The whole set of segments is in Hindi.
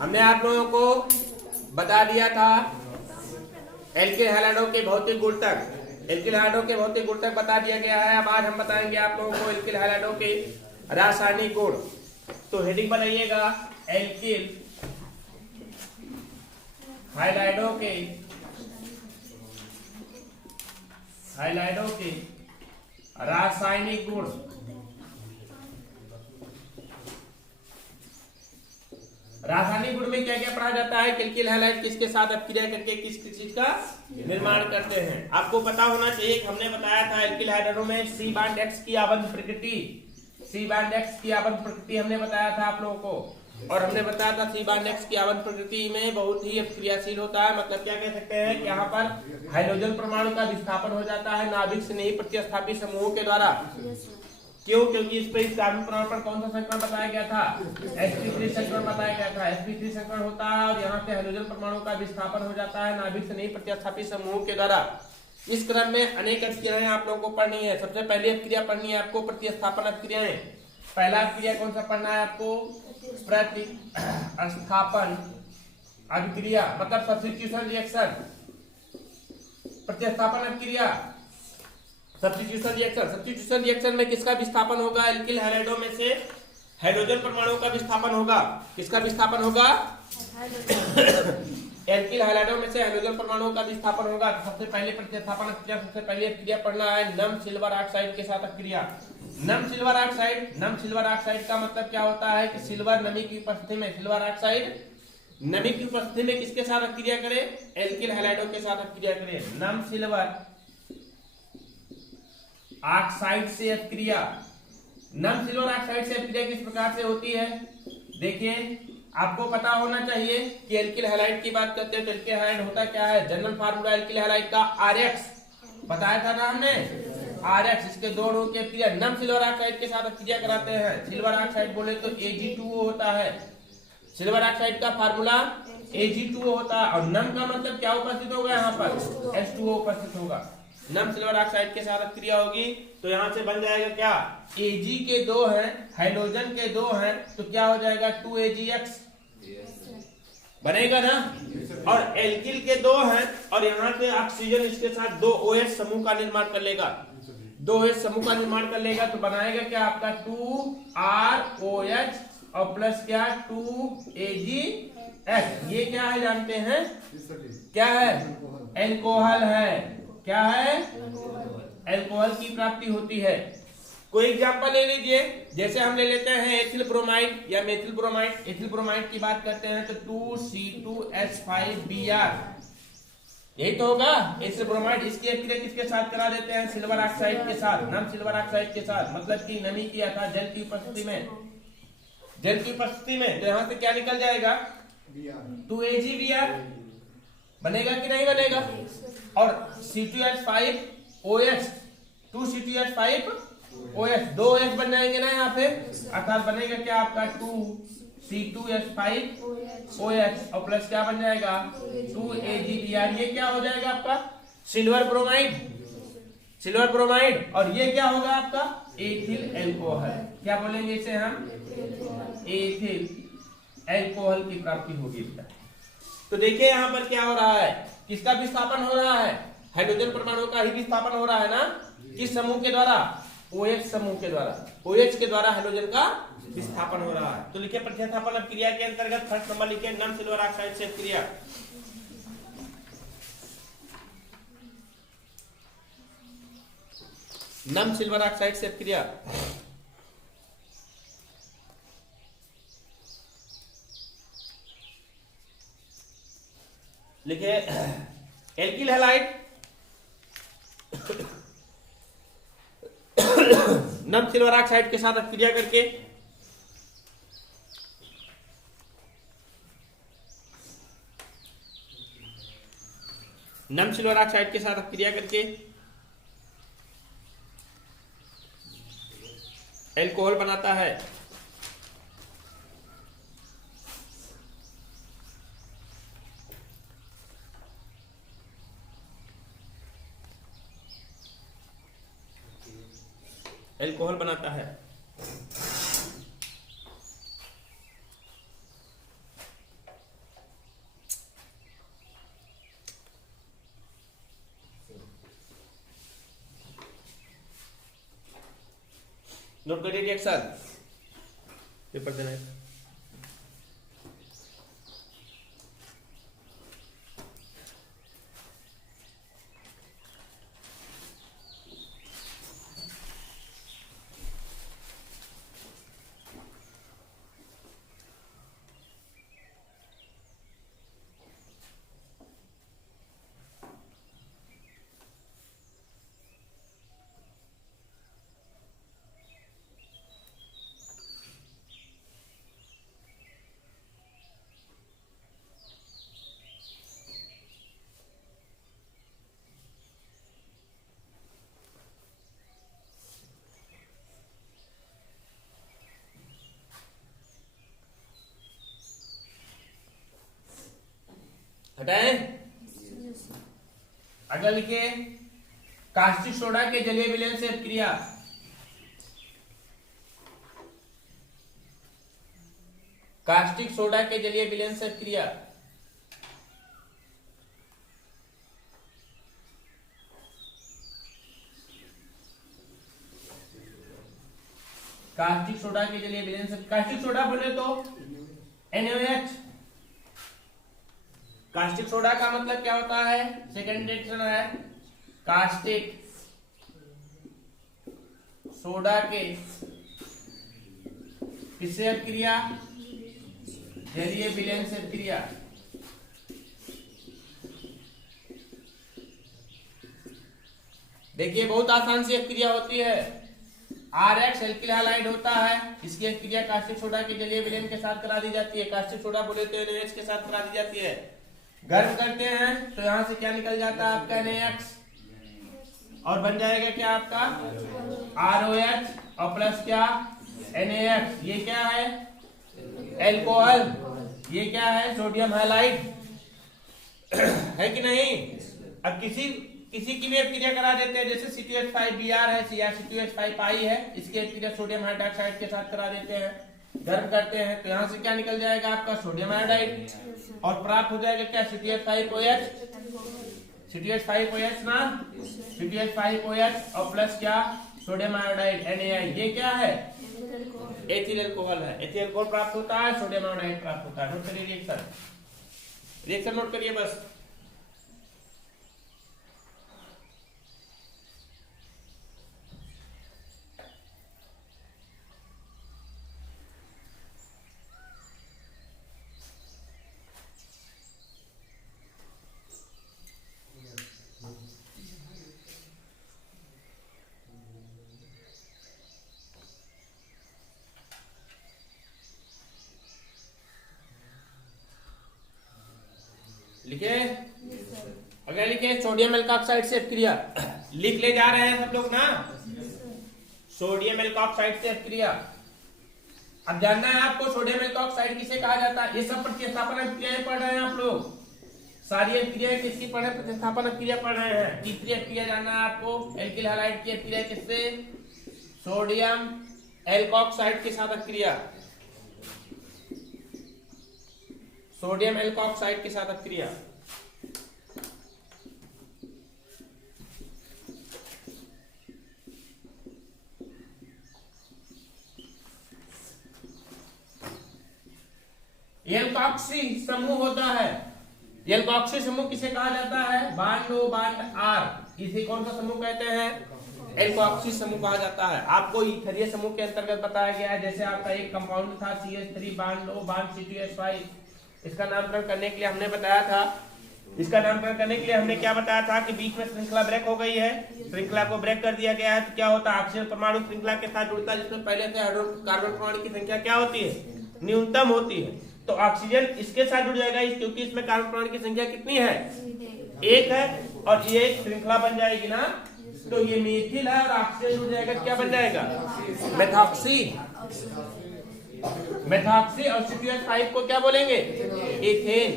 हमने आप लोगों को बता दिया था एल्किल हैलाइडों के भौतिक गुणतक। एल्किल हैलाइडों के भौतिक गुणतक बता दिया गया है। अब आज हम बताएंगे आप लोगों को एल्किल हैलाइडों के रासायनिक गुण। तो हेडिंग बनाइएगा, एल्किल हैलाइडों के रासायनिक गुण। रासायनिक गुण में क्या क्या पढ़ा जाता है? एल्किल हैलाइड किसके साथ अपक्रिया करके किस किस चीज का निर्माण करते हैं, आपको पता होना चाहिए। हमने बताया था एल्किल हैलाइडों में सी बॉन्ड एक्स की आबंध प्रकृति, सी बॉन्ड एक्स की आबंध प्रकृति हमने बताया था आप लोगों को। और हमने बताया था सी बॉन्ड एक्स की आबंध प्रकृति में बहुत ही अपक्रियाशील होता है। मतलब क्या कह सकते हैं कि यहाँ पर हाइड्रोजन परमाणु का विस्थापन हो जाता है नाभिक से नहीं प्रतिस्थापी समूहों के द्वारा। क्यों? क्योंकि इस पर इस कार्बन परमाणु पर कौन सा संकरण बताया गया था? sp3 संकरण बताया गया था। sp3 संकरण होता है और यहाँ पे हाइड्रोजन परमाणु का विस्थापन हो जाता है नाभिक से नहीं प्रतिस्थापी समूह के द्वारा। इस क्रम में अनेक अपक्रियाएं आप लोगों को पढ़नी है। सबसे पहली अपक्रिया पढ़नी है आपको प्रतिस्थापन अपक्रियाएं। पहला अपक्रिया कौन सा पढ़ना है आपको? प्रतिस्थापन अभिक्रिया, मतलब सब्स्टिट्यूशन रिएक्शन। प्रतिस्थापन अभिक्रिया, सब्स्टिट्यूशन रिएक्शन। सब्स्टिट्यूशन रिएक्शन में किसका विस्थापन होगा? एल्किल हैलाइडों में से हाइड्रोजन परमाणु का विस्थापन होगा। किसका विस्थापन होगा? एल्किल हैलाइडों में से हाइड्रोजन परमाणु का विस्थापन होगा। सबसे पहले प्रतिस्थापन अभिक्रिया, सबसे पहले अभिक्रिया पढ़ना है नम सिल्वर ऑक्साइड के साथ अभिक्रिया। नम सिल्वर ऑक्साइड, नम सिल्वर ऑक्साइड का मतलब क्या होता है कि सिल्वर नमी की उपस्थिति में, सिल्वर ऑक्साइड नमी की उपस्थिति में किसके साथ अभिक्रिया करे? एल्किल हैलाइडों के साथ अभिक्रिया करे। नम सिल्वर ऑक्साइड से अभिक्रिया, नम सिल्वर ऑक्साइड से अभिक्रिया किस प्रकार से होती है? देखिए, आपको पता होना चाहिए कि एल्किल हैलाइड की बात करते हैं तो एल्किल हैलाइड होता क्या है? जनरल फार्मूला एल्किल हैलाइड का RX बताया था ना हमने, RX। इसके दो अणुओं की अभिक्रिया नम सिल्वर ऑक्साइड के साथ अभिक्रिया कराते हैं। सिल्वर ऑक्साइड बोले तो Ag2O होता है। सिल्वर ऑक्साइड का फार्मूला Ag2O होता है। और नम का मतलब क्या उपस्थित होगा? यहाँ पर H2O उपस्थित होगा। नम सिल्वर ऑक्साइड के साथ अभिक्रिया होगी तो यहाँ से बन जाएगा क्या? Ag के दो हैं, हाइड्रोजन के दो हैं, तो क्या हो जाएगा? 2AgX बनेगा ना। और एल्किल के दो हैं और यहाँ से ऑक्सीजन इसके साथ दो OH समूह का निर्माण कर लेगा, दो OH समूह का निर्माण कर लेगा तो बनाएगा क्या आपका? 2ROH और प्लस क्या? 2AgX। ये क्या है जानते हैं? क्या है? एल्कोहल है। क्या है? एल्कोहल की प्राप्ति होती है। कोई एग्जांपल ले लीजिए, जैसे हम ले लेते हैं एथिल ब्रोमाइड या मेथिल ब्रोमाइड। एथिल ब्रोमाइड की बात करते हैं तो 2C2H5Br, यही तो होगा एथिल ब्रोमाइड। इसकी अभिक्रिया किसके साथ करा देते हैं? सिल्वर ऑक्साइड के साथ, नम सिल्वर ऑक्साइड के साथ। मतलब कि नमी किया था जल की उपस्थिति में, जल की उपस्थिति में, तो यहाँ से क्या निकल जाएगा? 2AgBr बनेगा कि नहीं बनेगा? और C2H5OH, 2C2H5OH, दो OH बन जाएंगे ना यहाँ पे, अर्थात बनेगा क्या आपका? 2C2H5OH और प्लस क्या बन जाएगा? 2AgBr। ये क्या हो जाएगा आपका? Silver bromide, silver bromide. और ये क्या होगा आपका? Ethyl alcohol. क्या बोलेंगे इसे हम? एथिल एल्कोहल की प्राप्ति होगी। तो देखिए यहाँ पर क्या हो रहा है, किसका विस्थापन हो रहा है? हाइड्रोजन परमाणु का ही विस्थापन हो रहा है ना। किस समूह के द्वारा? OH समूह के द्वारा। OH के द्वारा हाइड्रोजन का विस्थापन हो रहा है। तो लिखिए प्रतिस्थापन अभिक्रिया के अंतर्गत फर्स्ट नंबर लिखिए नम सिल्वर ऑक्साइड से अभिक्रिया। नम सिल्वर ऑक्साइड से अभिक्रिया। लिखिए एल्किल हैलाइड नम सिल्वर ऑक्साइड के साथ अभिक्रिया करके नम सिल्वर ऑक्साइड के साथ अभिक्रिया करके एल्कोहल बनाता है। एल्कोहल बनाता है। नोट करिए रिएक्शन, पेपर देना है। हटाएं। अगला लिखिए कास्टिक सोडा के जलीय विलयन से क्रिया। कास्टिक सोडा के जलीय विलयन से क्रिया। कास्टिक सोडा के जलीय विलयन से, कास्टिक सोडा बोले तो NaOH। कास्टिक सोडा का मतलब क्या होता है, सेकेंड रिएक्शन है कास्टिक सोडा के किससे क्रिया, जलीय विलयन से क्रिया। देखिए बहुत आसान सी क्रिया होती है, RX एल्किल हैलाइड होता है, इसकी क्रिया कास्टिक सोडा के जलीय विलयन के साथ करा दी जाती है। कास्टिक सोडा बोले तो NaOH के साथ करा दी जाती है। गर्म करते हैं तो यहां से क्या निकल जाता है आपका NaX, और बन जाएगा क्या आपका ROH और प्लस क्या NaX। ये क्या है एल्कोहल, ये क्या है सोडियम हैलाइड है कि नहीं। अब किसी की भी क्रिया करा देते हैं, जैसे C2H5Br है या C2H5I है, इसकी क्रिया सोडियम हाइड्रोक्साइड के साथ करा देते हैं। गर्म करते हैं तो यहां से क्या निकल जाएगा आपका सोडियम आयोडाइड, और प्राप्त हो जाएगा क्या C2H5OH, C2H5OH ना, C2H5OH और प्लस क्या सोडियम आयोडाइड NaI। ये क्या है एथिल अल्कोहल है, एथिल अल्कोहल प्राप्त होता है, सोडियम आयोडाइड प्राप्त होता है। नोट करिए रिएक्शन, रिएक्शन नोट करिए बस। लिखे अगर लिखे सोडियम एल्कोक्साइड से क्रिया, लिख ले जा रहे हैं सब लोग ना, सोडियम एल्कोक्साइड से क्रिया। अब जानना है आपको सोडियम एल्कोक्साइड किसे कहा जाता है। ये सब प्रतिस्थापन क्रियाएं पढ़ रहे हैं आप लोग, सारी क्रियाएं किसकी पढ़ रहे हैं, प्रतिस्थापन क्रिया पढ़ रहे हैं। तीसरी क्रिया जानना है आपको, एल्किल हैलाइड की क्रिया किससे, सोडियम एल्कोक्साइड के साथ क्रिया, सोडियम एल्कोक्साइड के साथ क्रिया। एल्कोक्सी समूह होता है, एल्कोक्सी समूह किसे कहा जाता है, बांड O बांड R, इसे कौन सा समूह कहते हैं, एल्कोक्सी समूह कहा जाता है। आपको ईथरीय समूह के अंतर्गत बताया गया है, जैसे आपका एक कंपाउंड था CH3 bond O bond C2H5, इसका नामकरण करने के लिए हमने बताया था, इसका नामकरण करने के लिए हमने क्या बताया था कि बीच में श्रृंखला ब्रेक हो गई है, श्रृंखला को ब्रेक कर दिया गया है तो क्या होता है, ऑक्सीजन परमाणु श्रृंखला के साथ जुड़ता है, जिसमें पहले से कार्बन परमाणु की संख्या क्या होती है, न्यूनतम होती है। तो ऑक्सीजन इसके साथ जुड़ जाएगा क्योंकि इसमें कार्बन परमाणु की संख्या कितनी है, एक है, और ये श्रृंखला बन जाएगी ना, तो ये मेथिल है और ऑक्सीजन जुड़ जाएगा, क्या बन जाएगा मेथॉक्सी, मेथॉक्सी। और C2H5 को क्या बोलेंगे, एथेन,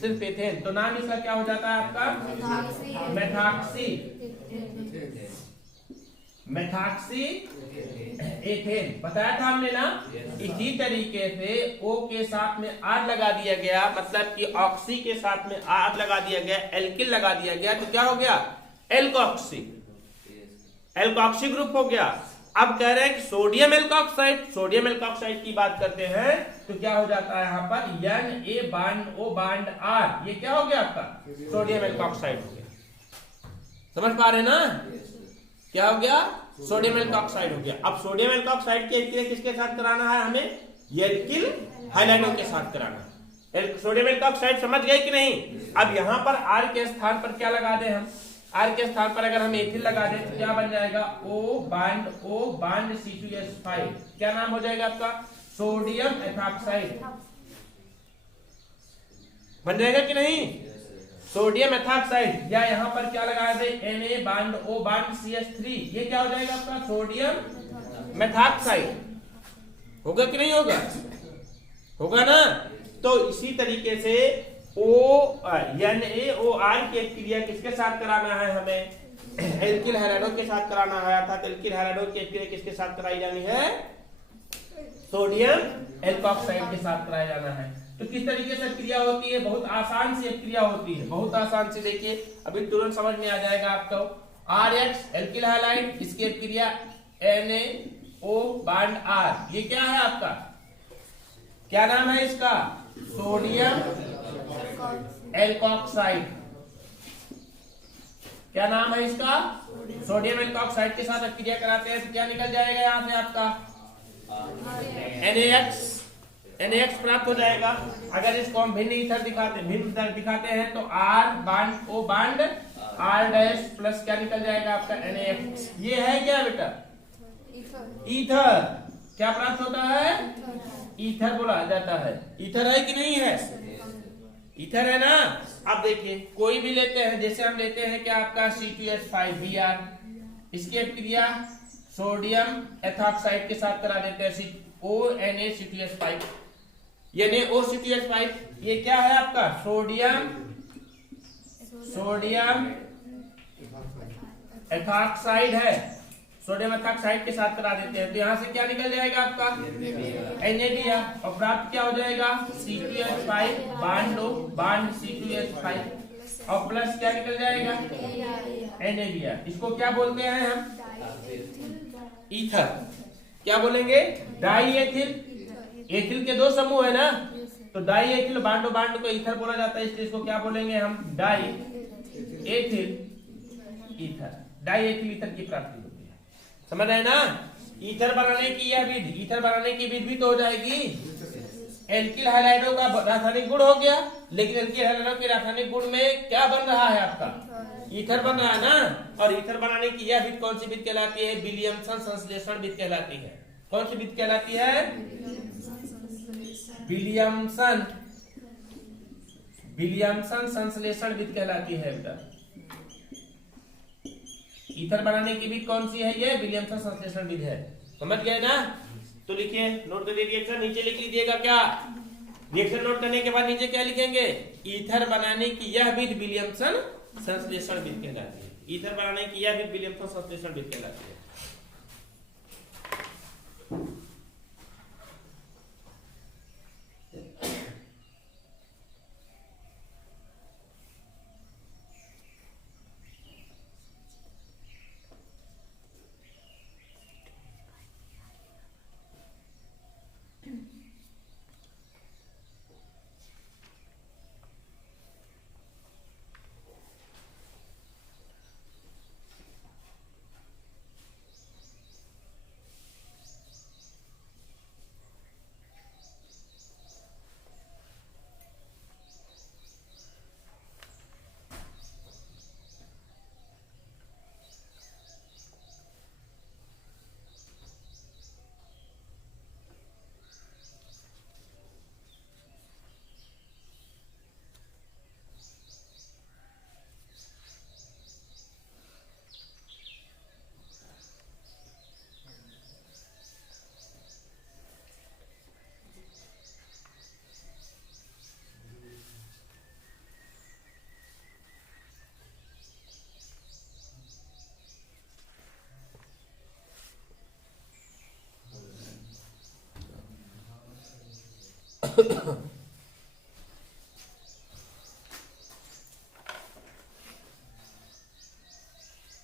सिर्फ एथेन, तो नाम इसका क्या हो जाता है आपका मेथॉक्सी, मेथॉक्सी एथेन। बताया था हमने ना। इसी तरीके से O के साथ में R लगा दिया गया, मतलब कि ऑक्सी के साथ में R लगा दिया गया, एल्किल लगा दिया गया, तो क्या हो गया एल्कोक्सी, एल्कोक्सी ग्रुप हो गया। अब कह रहे हैं कि सोडियम एल्कोक्साइड की बात करते हैं तो क्या हो जाता है यहाँ पर Na bond O bond R, ये क्या हो गया आपका सोडियम एल्कोक्साइड हो गया। समझ पा रहे ना, क्या हो गया सोडियम एल्कोक्साइड हो गया। अब सोडियम एल्कोक्साइड की अभिक्रिया किसके साथ कराना है हमें, एल्किल हैलाइडों के साथ कराना है। सोडियम एल्कोक्साइड समझ गए कि नहीं। अब यहाँ पर R के स्थान पर क्या लगा दें हम, R के स्थान पर अगर हम एथिल लगा दें तो क्या बन जाएगा O बांड C2H5, क्या नाम हो जाएगा आपका सोडियम एथॉक्साइड, बन जाएगा कि नहीं सोडियम एथॉक्साइड। या यहाँ पर क्या लगा दे Na bond O bond CH3, ये क्या हो जाएगा आपका सोडियम मेथॉक्साइड, होगा कि नहीं होगा, होगा ना। तो इसी तरीके से NaOR की क्रिया किसके साथ कराना है हमें, एल्किल हैलाइडों के साथ कराना है, अर्थात एल्किल हैलाइडों की क्रिया किसके साथ कराई जानी है, सोडियम एल्कोक्साइड के साथ कराया जाना है। तो किस तरीके से क्रिया होती है, बहुत आसान सी क्रिया होती है, बहुत आसान से। देखिए अभी तुरंत समझ में आ जाएगा आपको। RH एल्किल हैलाइड, इसकी क्रिया NaO बांड R, ये क्या है आपका, क्या नाम है इसका सोडियम एल्कोक्साइड, क्या नाम है इसका सोडियम एल्कोक्साइड के साथ क्रिया कराते हैं तो क्या निकल जाएगा यहाँ से आपका NaX प्राप्त हो जाएगा। अगर इसको हम भिन्न ईथर दिखाते हैं तो R bond O bond R dash plus क्या निकल जाएगा आपका NaX। ये है क्या बेटा ईथर, क्या प्राप्त होता है ईथर बोला जाता है। ईथर है कि नहीं है, ईथर है ना। अब देखिए कोई भी लेते हैं, जैसे हम लेते हैं क्या आपका C2H5Br, इसकी क्रिया सोडियम एथॉक्साइड के साथ करा देते हैं ONaC2H5, यानी OC2H5, ये क्या है आपका सोडियम एथॉक्साइड है, सोडियम एथॉक्साइड के साथ करा देते हैं तो यहां से क्या निकल जाएगा आपका NaBr, और प्राप्त क्या हो जाएगा C2H5 bond O bond C2H5 और प्लस क्या निकल जाएगा NaBr। इसको क्या बोलते हैं हम ईथर, क्या बोलेंगे डाई एथिल। एथिल के दो समूह है ना, तो डाई एथिल बांड बांड को ईथर बोला जाता है, इसलिए इसको क्या बोलेंगे हम die ethyl ether, die ethyl ether की प्राप्ति होती है। समझ रहे ना। ईथर बनाने की यह विधि, ईथर बनाने की विधि भी तो हो जाएगी। एल्किल हैलाइडों का रासायनिक गुण हो गया, लेकिन एल्किल हैलाइडों के रासायनिक गुण में क्या बन रहा है आपका ईथर बन रहा है ना। और ईथर बनाने की यह विधि कौन सी विधि कहलाती है, विलियमसन संश्लेषण विधि कहलाती है। कौन सी विधि कहलाती है, विलियमसन संश्लेषण विधि कहलाती है बेटा। ईथर बनाने की विधि कौन सी है, ये विलियमसन संश्लेषण विधि है। समझ गए ना। तो लिखिए, नोट कर रिएक्शन नीचे लिख लीजिएगा। क्या रिएक्शन नोट करने के बाद नीचे क्या लिखेंगे, ईथर बनाने की यह विधि विलियमसन संश्लेषण विधि कहलाती है। ईथर बनाने की यह विधि विलियमसन संश्लेषण विधि कहलाती है।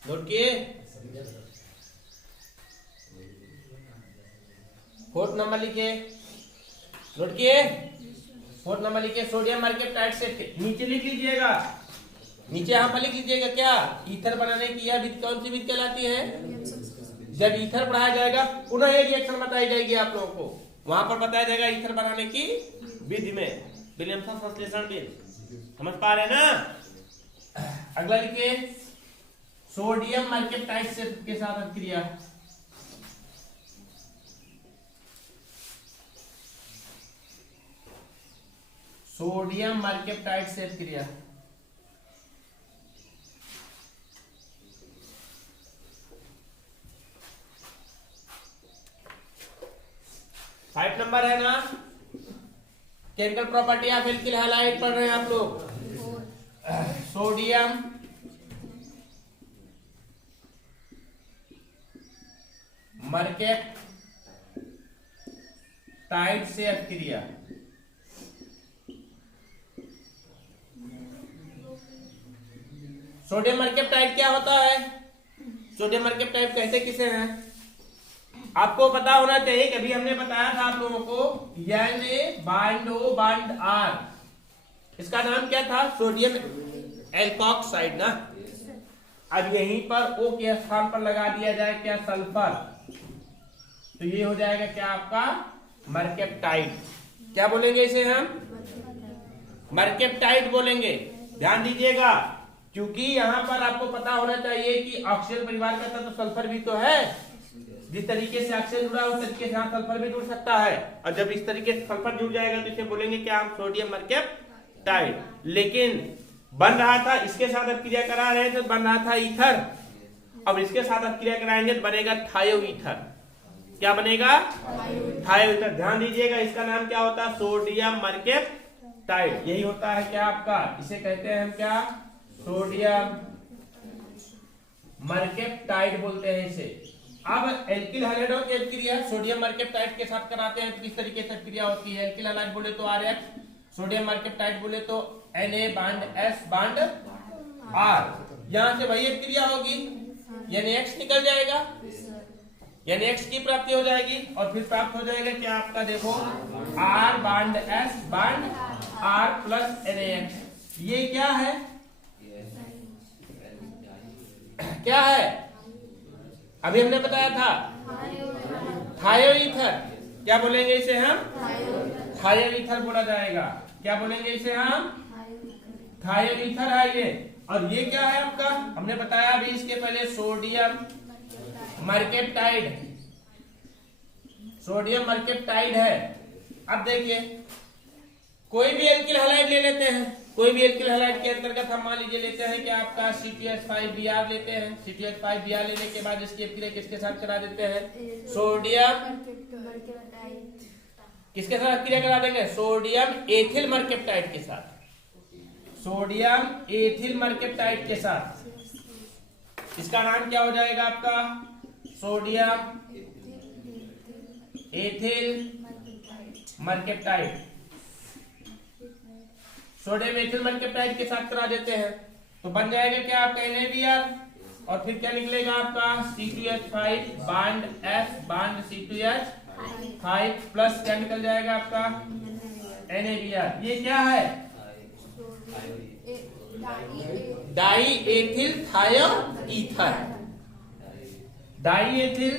नोट किए। फोर्थ नंबर लिखिए, नोट किए, फोर्थ नंबर लिखिए सोडियम मर्केप्टाइड से नीचे लिख लीजिएगा, नीचे यहाँ पर लिख लीजिएगा क्या, ईथर बनाने की यह विधि कौन सी विधि कहलाती है। जब ईथर पढ़ाया जाएगा पुनः एक रिएक्शन बताई जाएगी आप लोगों को, वहां पर बताया जाएगा ईथर बनाने की विधि में विलियमसन संश्लेषण विधि, समझ पा रहे हैं ना। अगला लिखिए सोडियम मर्केप्टाइड से के साथ अभिक्रिया, सोडियम मर्केप्टाइड से अभिक्रिया, फाइव नंबर है ना। Chemical property of alkyl halide पढ़ रहे हैं आप लोग। सोडियम मर्केप्टाइड से अभिक्रिया, सोडियम मर्केप्टाइड क्या होता है, सोडियम मर्केप्टाइड कहते किसे हैं, आपको पता होना चाहिए कि अभी हमने बताया था आप लोगों को Na bind O bind R, इसका नाम क्या था, सोडियम एल्कोक्साइड ना। अब यहीं पर O के स्थान पर लगा दिया जाए क्या, सल्फर, तो ये हो जाएगा क्या आपका मर्केप्टाइड। क्या बोलेंगे इसे हम, मर्केप्टाइड बोलेंगे। ध्यान दीजिएगा क्योंकि यहाँ पर आपको पता होना चाहिए कि ऑक्सीजन परिवार का तत्व सल्फर भी तो है, जिस तरीके से ऑक्सीजन जुड़ा उस तरीके से सल्फर भी जुड़ सकता है, और जब इस तरीके से सल्फर जुड़ जाएगा तो इसे बोलेंगे क्या हम, सोडियम मर्केप्टाइड। लेकिन बन रहा था इसके साथ अब क्रिया करा रहे थे, बन रहा था ईथर, अब इसके साथ अब क्रिया कराएंगे तो बनेगा थायो ईथर। क्या बनेगा, थायो ईथर। ध्यान दीजिएगा इसका नाम क्या होता है, सोडियम मर्केप्टाइड, यही होता है क्या आपका, इसे कहते हैं हम क्या, सोडियम मर्केप्टाइड बोलते हैं इसे। अब एल्किल हैलाइडों की क्रिया सोडियम मर्केप्टाइड के साथ कराते हैं तो किस तरीके से क्रिया होती है, एल्किल हैलाइड बोले तो RX, सोडियम मर्केप्टाइड बोले तो Na bond S bond R, यहां से वही क्रिया होगी, NaX निकल जाएगा, NaX की प्राप्ति हो जाएगी और फिर प्राप्त हो जाएगा क्या आपका, देखो R bond S bond R plus NaX। ये क्या है, क्या है, अभी हमने बताया था थायो ईथर। क्या बोलेंगे इसे हम, थायो ईथर बोला जाएगा। क्या बोलेंगे इसे हम, थायो ईथर है ये। और ये क्या है आपका, हमने बताया अभी इसके पहले सोडियम मर्केप्टाइड, सोडियम मर्केप्टाइड है। अब देखिए कोई भी एल्किल हैलाइड ले लेते हैं, कोई भी एल्किल हैलाइड के अंतर्गत हम मान लीजिए लेते हैं कि आपका C2H5Br लेते हैं, C2H5Br लेने के बाद इसकी क्रिया किसके साथ करा देते हैं, सोडियम किसके साथ क्रिया करा देंगे, सोडियम एथिल मर्केप्टाइड के साथ, सोडियम एथिल मर्केप्टाइड के साथ। इसका नाम क्या हो जाएगा आपका, सोडियम एथिल मर्केप्टाइड, सोडियम एथिल मर्केप्टाइड के साथ करा देते हैं तो बन जाएगा क्या आपका NaBr, और फिर क्या निकलेगा आपका C2H5 bond S bond C2H5 plus क्या निकल जाएगा आपका NaBr। ये क्या है, डाई एथिल थायो ईथर, डाई एथिल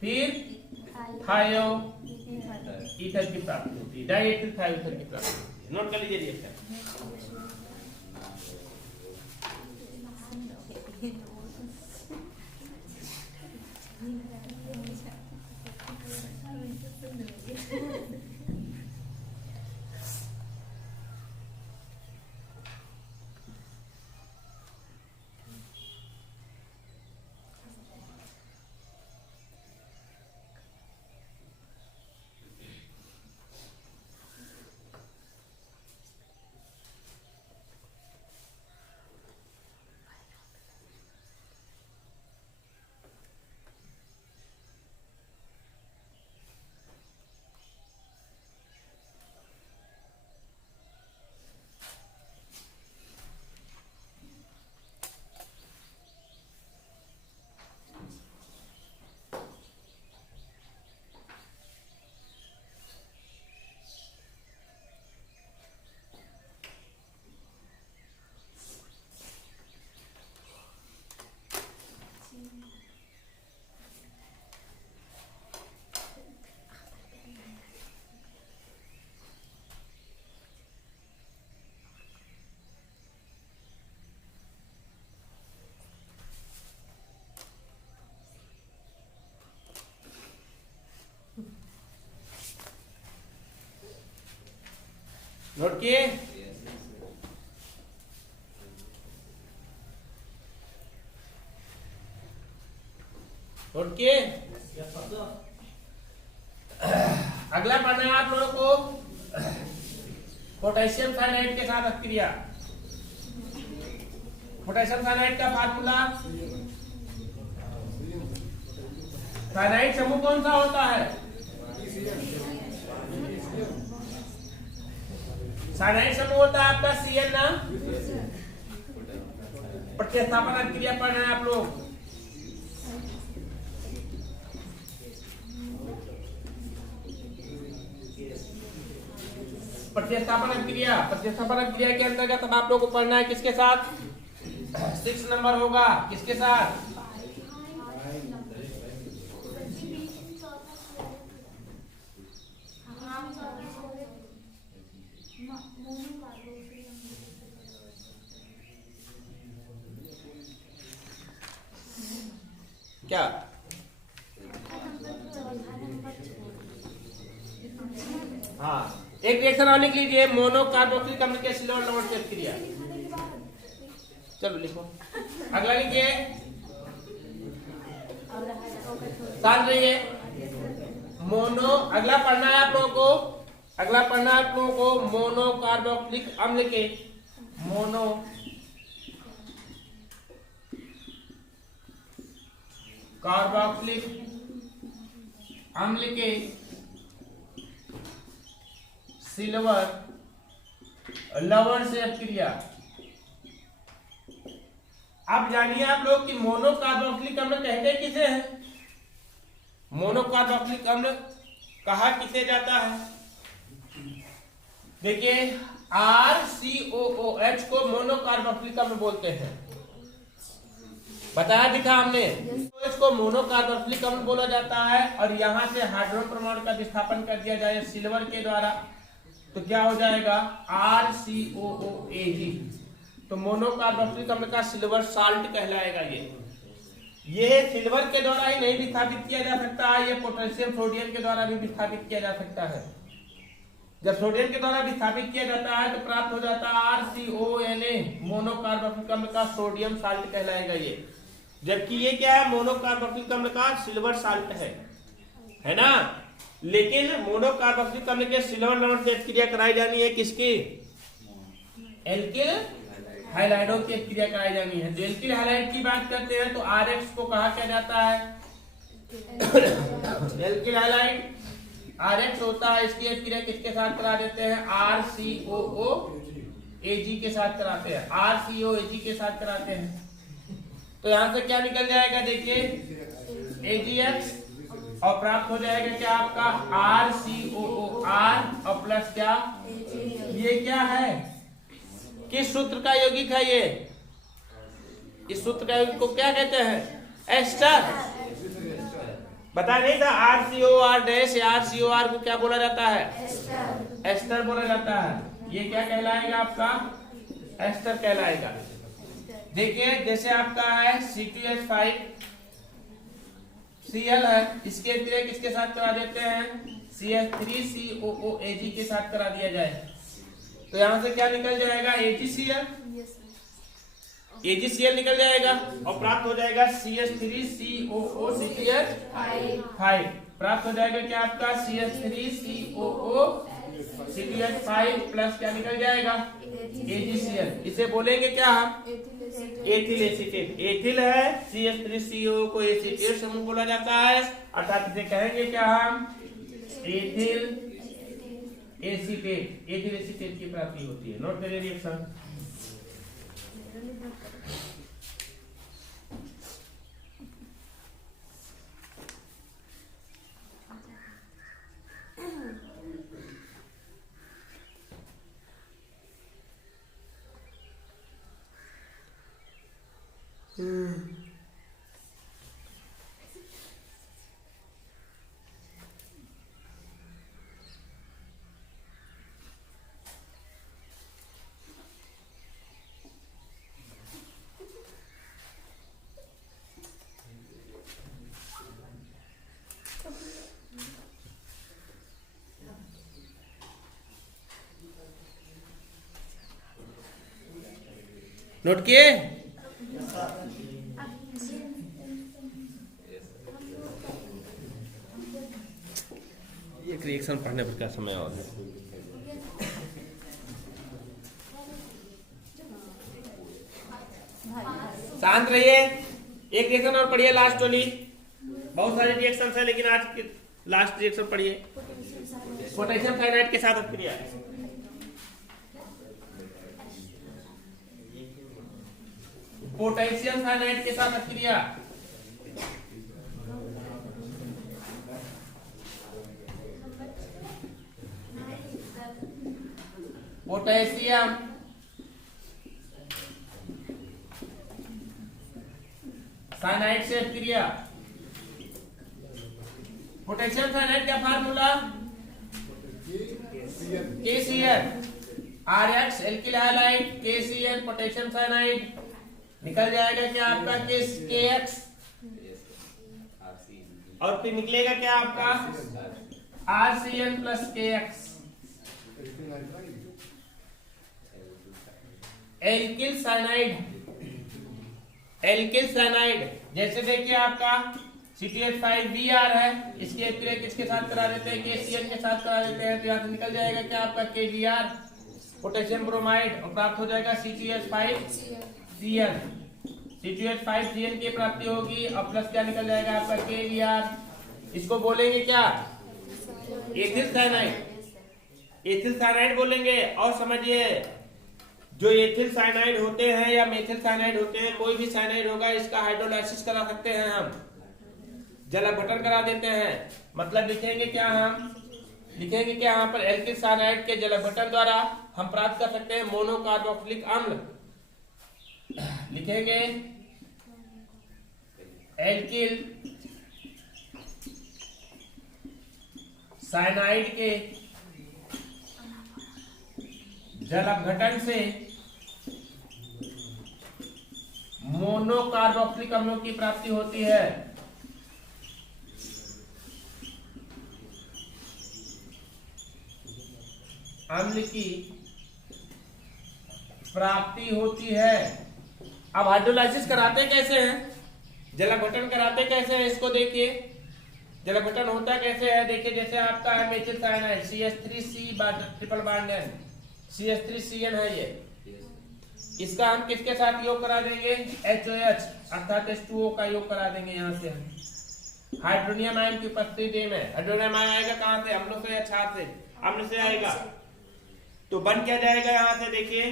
फिर थायो ईथर की प्राप्ति होती है, डाई एथिल थायो ईथर की प्राप्ति। नोट कर लीजिए रिएक्शन। नोट किए? नोट किए? अगला पढ़ना है आप लोगों को पोटेशियम साइनाइड के साथ अक्रिया। पोटेशियम साइनाइड का फार्मूला, साइनाइड समूह कौन सा होता है? साइनाइड समूह होता है आपका Cl ना। प्रतिस्थापन अक्रिया पढ़ना है आप लोग। प्रतिस्थापन क्रिया के अंतर्गत अब आप लोग को पढ़ना है किसके साथ? 6 नंबर होगा किसके साथ? क्या? हाँ, एक रिएक्शन और लिख लीजिए, मोनोकार्बोक्सिलिक अम्ल के सिल्वर लवण से क्रिया। चलो लिखो। अगला लिखिए, शांत रहिए। मोनो, अगला पढ़ना है आप लोगों को, अगला पढ़ना है आप लोगों को मोनोकार्बोक्सिलिक अम्ल के, मोनो कार्बोक्सिलिक अम्ल के सिल्वर लवण से अक्रिया। अब जानिए आप लोग कि मोनोकार्बोक्सिलिक अम्ल कहते किसे हैं? मोनोकार्बोक्सिलिक अम्ल कहा किसे जाता है? देखिए, RCOOH को मोनोकार्बोक्सिलिक अम्ल बोलते हैं, बताया दिखा हमने। इसको मोनोकार्बोक्सिलिक अम्ल बोला जाता है। और यहां से हाइड्रोजन परमाणु का विस्थापन कर दिया जाए सिल्वर के द्वारा, तो क्या हो जाएगा? RCOOAG। तो मोनोकार्बोक्सिलिक अम्ल का सिल्वर साल्ट कहलाएगा। ये सिल्वर के द्वारा ही नहीं विस्थापित किया जा सकता है, ये पोटेशियम सोडियम के द्वारा भी विस्थापित किया जा सकता है। जब सोडियम के द्वारा विस्थापित किया जाता है तो प्राप्त हो जाता है RCONA, मोनोकार्बोक्सिलिक अम्ल का सोडियम साल्ट कहलाएगा ये। जबकि ये क्या है? मोनोकार्बोक्सिलिक अम्ल का सिल्वर साल्ट है ना। लेकिन मोनोकार्बोक्सिलिक अम्ल के सिल्वर लवण से क्रिया कराई जानी है किसकी? एल्किल हाइलाइडों की क्रिया कराई जानी है। एल्किल हाइलाइड की बात करते हैं तो RX को कहा क्या जाता है? एल्किल हाइलाइड RX होता है। इसकी क्रिया किसके साथ करा देते हैं? RCOOAG के साथ कराते हैं, RCOAG के साथ कराते हैं। तो यहां से क्या निकल जाएगा? देखिए, AgX और प्राप्त हो जाएगा क्या आपका? RCOOR और प्लस क्या? ये क्या है? किस सूत्र का यौगिक है ये? इस सूत्र का यौगिक को क्या कहते हैं? एस्टर। बता नहीं था? RCOR डैश या RCOR को क्या बोला जाता है? एस्टर बोला जाता है। ये क्या कहलाएगा आपका? एस्टर कहलाएगा। देखिए, जैसे आपका है C2H5 Cl है, इसके क्रिया किसके साथ करा देते हैं? CH3COOAG के साथ करा दिया जाए तो यहां से क्या निकल जाएगा? AgCl निकल जाएगा और प्राप्त हो जाएगा CH3COOCH5। प्राप्त हो जाएगा क्या आपका? CH3COOCH5 प्लस क्या निकल जाएगा? AgCl। इसे बोलेंगे क्या हम? Ethyl acetate. एथिल है, CH3CO को एसीटेट समूह बोला जाता है, अर्थात इसे कहेंगे क्या हम? Ethyl acetate. एथिल एसीटेट की प्राप्ति होती है। नोट करिए रिएक्शन। नोट किए? एक रिएक्शन पढ़ने पर क्या समय और शांत रहिए। एक रिएक्शन और पढ़िए, लास्ट वाली। बहुत सारे रिएक्शन है लेकिन आज के लास्ट रिएक्शन पढ़िए। पोटेशियम साइनाइड के साथ अभिक्रिया। पोटेशियम साइनाइड के साथ अभिक्रिया। पोटेशियम साइनाइड से अभिक्रिया। पोटेशियम साइनाइड का formula KCl, RX alkyl halide, KCl potassium cyanide. निकल जाएगा क्या आपका KX, और फिर निकलेगा क्या आपका RCl plus KX। Alkyl cyanide, alkyl cyanide जैसे देखिए आपका CTH5Br है, इसकी अभिक्रिया किसके साथ करा देते हैं? KCl के साथ करा देते हैं। तो यहाँ से निकल जाएगा क्या आपका KBr पोटेशियम ब्रोमाइड, और प्राप्त हो जाएगा CTH5Cl। CTH5Cl की प्राप्ति होगी, और प्लस क्या निकल जाएगा आपका KBr। इसको बोलेंगे क्या? एथिल साइनाइड, एथिल साइनाइड बोलेंगे। और समझिए, जो एथिल साइनाइड होते हैं या मेथिल साइनाइड होते हैं, कोई भी साइनाइड होगा, इसका हाइड्रोलाइसिस करा सकते हैं हम, जलावटन करा देते हैं। मतलब लिखेंगे क्या? हम लिखेंगे क्या यहाँ पर? एल्किल साइनाइड के जलावटन द्वारा हम प्राप्त कर सकते हैं मोनोकार्बोक्सिलिक अम्ल। लिखेंगे एल्किल साइनाइड के जलावटन से मोनोकार्बोक्सिलिक अम्लों की प्राप्ति होती है। अम्ल की प्राप्ति होती है। अब हाइड्रोलाइसिस कराते कैसे हैं? जलावटन कराते कैसे हैं? इसको देखिए, जलावटन होता कैसे है? देखिए, जैसे आपका है methyl cyanide CH3C triple bond N, CH3Cl है ये। इसका हम किसके साथ योग करा देंगे? HOH अर्थात H2O का योग करा देंगे। यहाँ से हम हाइड्रोनियम आयन की उपस्थिति में, हाइड्रोनियम आयन आएगा कहाँ से? अम्लों से या क्षार से? अम्ल से आएगा। तो बन क्या जाएगा? यहाँ से देखिए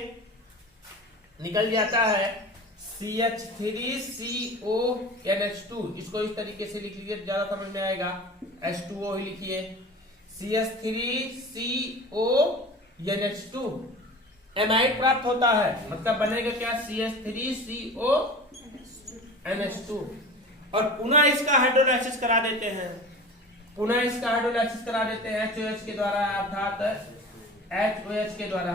निकल जाता है CH3CONH2। इसको इस तरीके से लिख लीजिए, ज्यादा समझ में आएगा। H2O ही लिखिए, CH3CONH2 एमाइड प्राप्त होता है। मतलब बनेगा क्या? CH3CONH2। और पुनः इसका हाइड्रोलाइसिस करा देते हैं, पुनः इसका हाइड्रोलाइसिस करा देते हैं HOH के द्वारा, अर्थात HOH के द्वारा।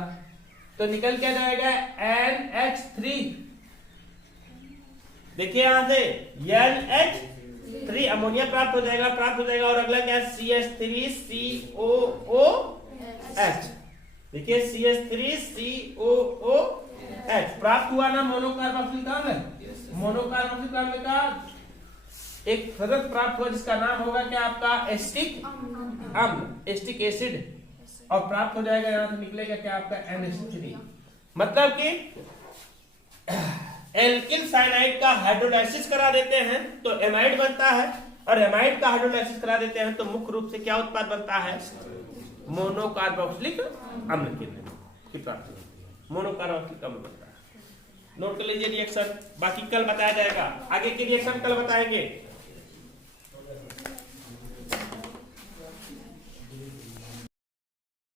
तो निकल क्या जाएगा? NH3। देखिए यहां से NH3 अमोनिया प्राप्त हो जाएगा, और अगला क्या? CH3COOH। देखिए CH3COOH प्राप्त हुआ ना मोनोकार्बोक्सिलिक अम्ल। मोनोकार्बोक्सिलिक अम्ल का एक सदस्य प्राप्त हुआ जिसका नाम होगा क्या आपका? एस्टिक अम्ल, एस्टिक एसिड। और प्राप्त हो जाएगा, यहां से निकलेगा क्या आपका? NH3। मतलब कि एल्किल साइनाइड का हाइड्रोलाइसिस करा देते हैं तो एमाइड बनता है, और एमाइड का हाइड्रोलाइसिस करा देते हैं तो मुख्य रूप से क्या उत्पाद बनता है? मोनोकार्बोक्सिलिक अम्ल की प्राप्ति होती है, मोनोकार्बोक्सिलिक अम्ल बनता है। नोट कर लीजिए रिएक्शन, बाकी कल बताया जाएगा। आगे के रिएक्शन कल बताएंगे।